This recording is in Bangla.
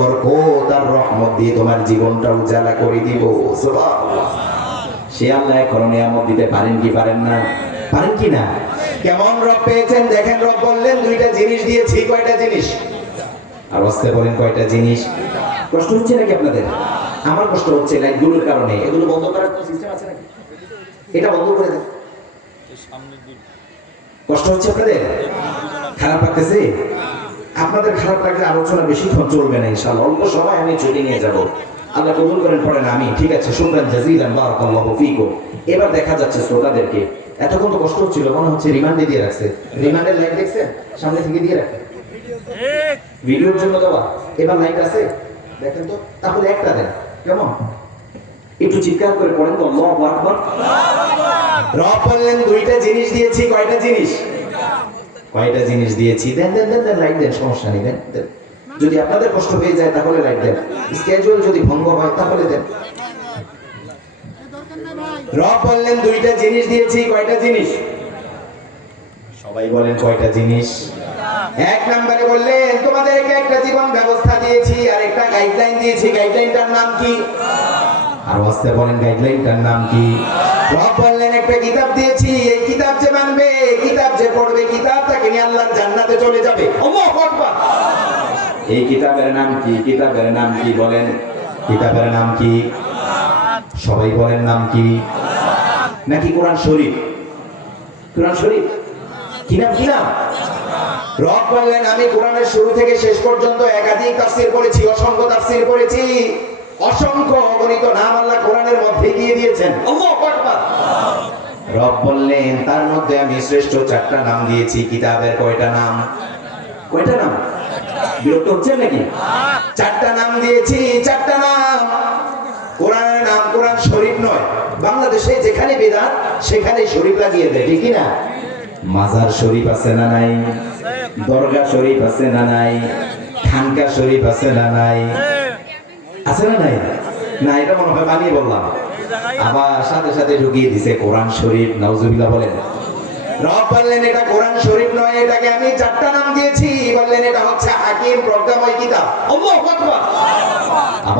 বরকত আর রহমত দিয়ে তোমার জীবনটা উজালা করে দিব। সুবহানাল্লাহ। সে আল্লাহ এখনো নিয়ামত দিতে পারেন কি পারেন না? পারেন কি না? কেমন রব পেয়েছেন দেখেন। রব বললেন দুইটা জিনিস দিয়েছি। কয়টা জিনিস? আর আস্তে বলেন কয়টা জিনিস? কষ্ট হচ্ছে নাকি আপনাদের? আমার কষ্ট হচ্ছে লাইটগুলোর কারণে। এগুলো বন্ধ করার কোনো সিস্টেম আছে নাকি? এটা বন্ধ করে দেন। কষ্ট হচ্ছে আপনাদের? খারাপ লাগতেছে? আপনাদের খারাপ লাগলে আলোচনা বেশিক্ষণ চলবে না ইনশাআল্লাহ। অল্প সময় আমি ছুটি নিয়ে যাব। আল্লাহ কবুল করেন। পড়েন আমি। ঠিক আছে, শুকরান জাযীলান বারাকাল্লাহু ফীকুম। এবার দেখা যাচ্ছে শ্রোতাদেরকে এতক্ষণ তো কষ্ট হচ্ছিল, মনে হচ্ছে রিমান্ডে দিয়ে রাখছে। রিমান্ডের লাইট দেখছেন? সামনে থেকে দিয়ে রাখেন ভিডিওর জন্য দেওয়া। এবার লাইট আছে দেখেন তো, তাহলে একটা দেন। কেমন? একটু চিৎকার করে পড়েন তো, আল্লাহু আকবার। রব বললেন দুইটা জিনিস দিয়েছি। কয়টা জিনিস? কয়টা জিনিস দিয়েছি? দেন দেন দেন দেন, লাইট দেন, সমস্যা নেই, দেন দেন। যদি আপনাদের কষ্ট হয়ে যায় তাহলে লাইট দেন। স্কেজুয়াল যদি ভঙ্গ হয় তাহলে দেন। রব বললেন দুইটা জিনিস দিয়েছি। কয়টা জিনিস? সবাই বলেন কয়টা জিনিস? এক নম্বরে বললেন তোমাদেরকে একটা জীবন ব্যবস্থা দিয়েছি আর একটা গাইডলাইন দিয়েছি। গাইডলাইনটার নাম কি? আর আস্তে বলেন গাইডলাইনটার নাম কি? রব বললেন একটা কিতাব দিয়েছি। এই কিতাব যে মানবে, কিতাব যে পড়বে, কিতাব তাকে নিয়ে আল্লাহর জান্নাতে চলে যাবে। আল্লাহু আকবার। এই কিতাবের নাম কি? কিতাবের নাম কি বলেন? কিতাবের নাম কি? সবাই বলেন নাম কি? নাকি কোরআন শরীফ? কোরআন শরীফ কি নাম? কি নাম? রব বললেন আমি কোরআনের শুরু থেকে শেষ পর্যন্ত একাধিক তাফসীর পড়েছি, অসংখ্য তাফসীর পড়েছি, অসংখ্য অগণিত নাম আল্লাহ কোরআনের মধ্যে দিয়ে দিয়েছেন। আল্লাহু আকবার। রব বললেন তার মধ্যে আমি শ্রেষ্ঠ চারটা নাম দিয়েছি। কিতাবের কয়টা নাম? কয়টা নাম? বিরক্ত হচ্ছে নাকি? চারটা নাম দিয়েছি। চারটা নাম কোরআনের নাম। কোরআন শরীফ নয়। বাংলাদেশে যেখানে বিদআত সেখানে শরীফ লাগিয়ে দেয়, ঠিক না? মাজার শরীফ আছে না নাই? দরগা শরীফ আছে না নাই? খানকা শরীফ আছে না নাই? আছে না নাই? না, এটা মনে হয় বানিয়ে বললাম। আবার সাথে সাথে ঢুকিয়ে দিছে কোরআন শরীফ। নাউজুবিল্লাহ বলেন। রব বললেন এটা কোরআন শরীফ নয়, এটাকে আমি চারটা নাম দিয়েছি। বললেন এটা হচ্ছে হাকিম প্রজ্ঞাময় কিতাব। আল্লাহু আকবার।